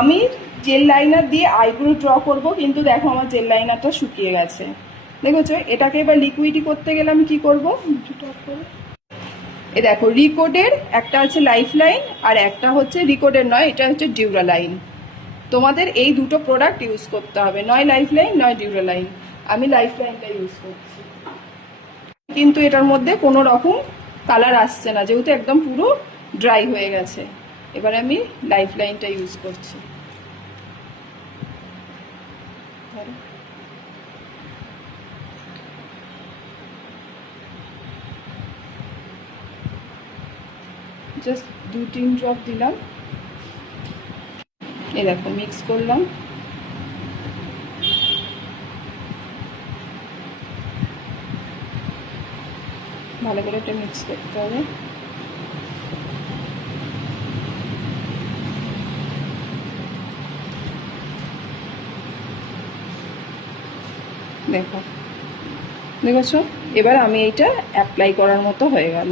আমি jail liner দিয়ে eyebrow draw করব, কিন্তু দেখো আমার জেল লাইনারটা শুকিয়ে গেছে। দেখেছো, এটাকে এবার লিকুইডি করতে গেলে আমি কি করবো, এ দেখো রিকোডের একটা আছে লাইফ লাইন আর একটা হচ্ছে রিকোডের নয়, এটা হচ্ছে ডিউরালাইন। তোমাদের এই দুটো প্রোডাক্ট ইউজ করতে হবে, নয় লাইফ লাইন নয় ডিউরালাইন। আমি লাইফ লাইনটা ইউজ করছি, কিন্তু এটার মধ্যে কোনো রকম কালার আসছে না, যেহেতু একদম পুরো ড্রাই হয়ে গেছে। এবার আমি লাইফ লাইনটা ইউজ করছি। জাস্ট 2-3 ড্রপ দিলাম, এই দেখো মিক্স করলাম। ভালো করে এটা মিক্স করতে হবে। দেখো, দেখেছো, এবার আমি এইটা অ্যাপ্লাই করার মতো হয়ে গেল।